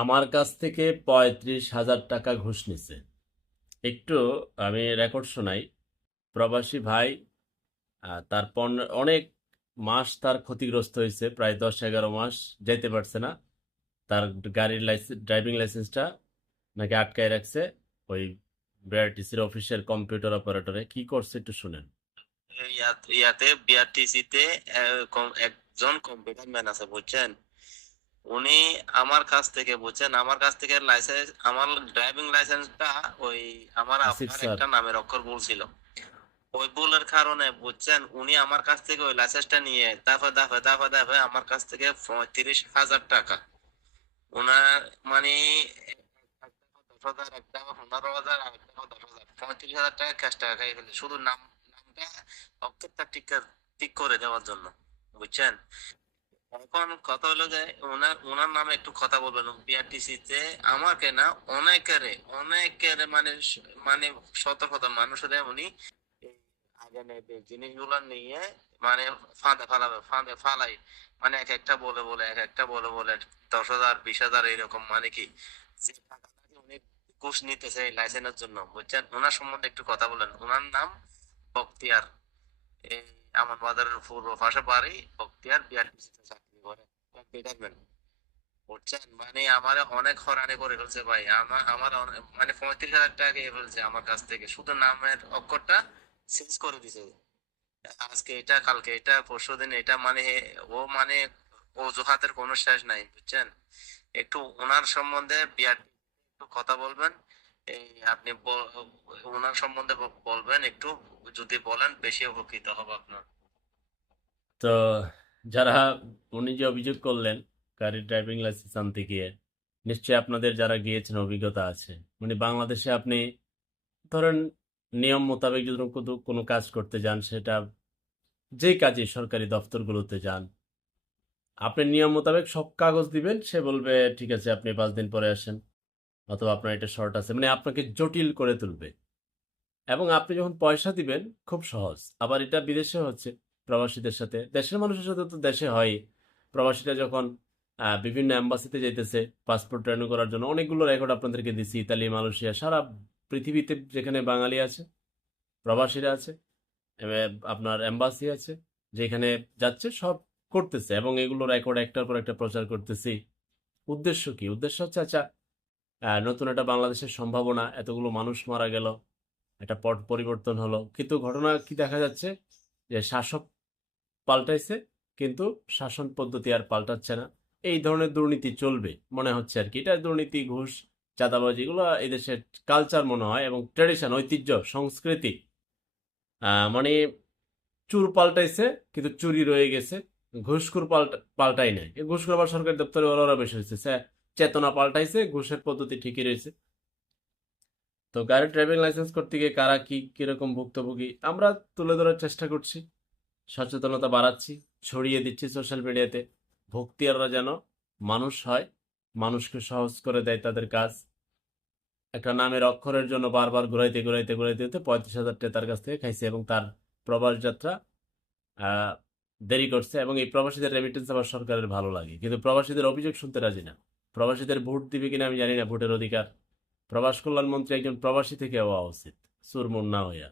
আমার কাছ থেকে ৩৫,০০০ টাকা ঘুষ নিছে। একটু আমি রেকর্ড শোনাই। প্রবাসী ভাই তার অনেক মাস তার ক্ষতিগ্রস্ত হয়েছে, প্রায় ১০-১১ মাস যেতে পারছে না। তার গাড়ির ড্রাইভিং লাইসেন্সটা নাকি আটকায় রাখছে ওই বিআরটিসির অফিসের কম্পিউটার অপারেটরে। কি করছে একটু শুনেন। ইয়াতে বিআরটিসি তে একজন কম্পিউটার ম্যান আছে, বুঝছেন? উনি আমার কাছ থেকে লাইসেন্স, আমার ড্রাইভিং লাইসেন্সটা ওই আমার আসিফ আব্বার স্যার। একটা নামের অক্ষর ভুল ছিল। ওই ভুলের কারণে, বুঝছেন, উনি আমার কাছ থেকে ওই লাইসেন্সটা নিয়ে দাফে আমার কাছ থেকে ৩৫,০০০ টাকা ওনার মানে ১০,০০০, একটা ১৫,০০০, আর একটা ১০,০০০, ৩৫,০০০ টাকা ক্যাশ টাকা খাই ফেলে, শুধু নামটা অক্ষরটা ঠিক করে দেওয়ার জন্য, বুঝছেন? এখন কথা হলো যে ওনার ওনার নামে একটু কথা বলবেন বিআরটিসি তে। আমাকে না, অনেকের মানে শত শত মানুষের উনি এই আগে নেবে জিনিসগুলো নিয়ে, মানে ফাঁদে ফালাই, মানে এক একটা বলে বলে ১০,০০০, ২০,০০০, এরকম, মানে কি যে টাকা নাকি উনি ঘুষ নিতেছে এই লাইসেন্সের জন্য, বুঝছেন? ওনার সম্বন্ধে একটু কথা বলেন। ওনার নাম বখতিয়ার। এই আমার বাজারের পূর্ব পাশে বাড়ি। বখতিয়ার বিআরটিসিতে চাকরি করে, কম্পিউটার ম্যান, বুঝছেন? মানে আমার অনেক হয়রানি করে ফেলছে ভাই। মানে ৩৫,০০০ টাকা খেয়ে ফেলছে আমার কাছ থেকে, শুধু নামের অক্ষরটা চেঞ্জ করে দিছে। আজকে এটা, কালকে এটা, পরশুদিন এটা, মানে মানে অজুহাতের কোনো শেষ নাই, বুঝছেন? একটু ওনার সম্বন্ধে একটু কথা বলবেন। এই আপনি ওনার সম্বন্ধে বলবেন একটু, যদি বলেন বেশি উপকৃত হবে আপনার। তো যারা উনি যে অভিযোগ করলেন গাড়ির ড্রাইভিং লাইসেন্স আনতে গিয়ে, নিশ্চয়ই আপনাদের যারা গিয়েছেন অভিজ্ঞতা আছে। মানে বাংলাদেশে আপনি ধরেন নিয়ম মোতাবেক যদি কোনো কাজ করতে যান, সেটা যেই কাজে সরকারি দপ্তরগুলোতে যান, আপনি নিয়ম মোতাবেক সব কাগজ দিবেন, সে বলবে ঠিক আছে আপনি ৫ দিন পরে আসেন, অথবা আপনার এটা শর্ট আছে, মানে আপনাকে জটিল করে তুলবে। এবং আপনি যখন পয়সা দিবেন খুব সহজ। আবার এটা বিদেশে হচ্ছে, প্রবাসীদের সাথে, দেশের মানুষের সাথে তো দেশে হয়। প্রবাসীরা যখন বিভিন্ন অ্যাম্বাসিতে যাইতেছে পাসপোর্ট রিনিউ করার জন্য, অনেকগুলো রেকর্ড আপনাদেরকে দিচ্ছি, ইতালি, মালয়েশিয়া, সারা পৃথিবীতে যেখানে বাঙালি আছে, প্রবাসীরা আছে, আপনার এম্বাসি আছে, যেখানে যাচ্ছে সব করতেছে, এবং এগুলো রেকর্ড একটার পর একটা প্রচার করতেছি। উদ্দেশ্য কি? উদ্দেশ্য হচ্ছে আচ্ছা, নতুন একটা বাংলাদেশের সম্ভাবনা, এতগুলো মানুষ মারা গেল, একটা পট পরিবর্তন হলো, কিন্তু ঘটনা কি দেখা যাচ্ছে যে শাসক পাল্টাইছে, কিন্তু শাসন পদ্ধতি আর পাল্টাচ্ছে না। এই ধরনের দুর্নীতি চলবে মনে হচ্ছে আর কি। এটা দুর্নীতি, ঘুষ, চাঁদাবাজি, এগুলো এই দেশের কালচার মনে হয়, এবং ট্রেডিশন, ঐতিহ্য, সংস্কৃতি। মানে চুর পাল্টাইছে কিন্তু চুরি রয়ে গেছে। ঘুষখোর পাল্টাই নাই। এই ঘুষখোর আবার সরকারি দপ্তরে ওরা বেশি হয়েছে। চেতনা পাল্টাইছে, ঘুষের পদ্ধতি ঠিকই রয়েছে। তো গাড়ির ড্রাইভিং লাইসেন্স করতে গিয়ে কারা কি কিরকম ভুক্তভোগী আমরা তুলে ধরার চেষ্টা করছি, সচেতনতা বাড়াচ্ছি, ছড়িয়ে দিচ্ছি সোশ্যাল মিডিয়াতে। ভক্তিয়াররা যেন মানুষ হয়, মানুষকে সহজ করে দেয় তাদের কাজ। একটা নামের অক্ষরের জন্য বারবার ঘুরাইতে ঘুরাইতে ঘুরাইতে হতে ৩৫,০০০ টাকা তার কাছ থেকে খাইছে, এবং তার প্রবাস যাত্রা আহ, দেরি করছে। এবং এই প্রবাসীদের রেমিটেন্স আবার সরকারের ভালো লাগে, কিন্তু প্রবাসীদের অভিযোগ শুনতে রাজি না। প্রবাসীদের ভোট দিবে কিনা আমি জানি না, ভোটের অধিকার। প্রবাস কল্যাণ মন্ত্রী একজন প্রবাসী থেকে হওয়া উচিত, সুরমুন না হইয়া।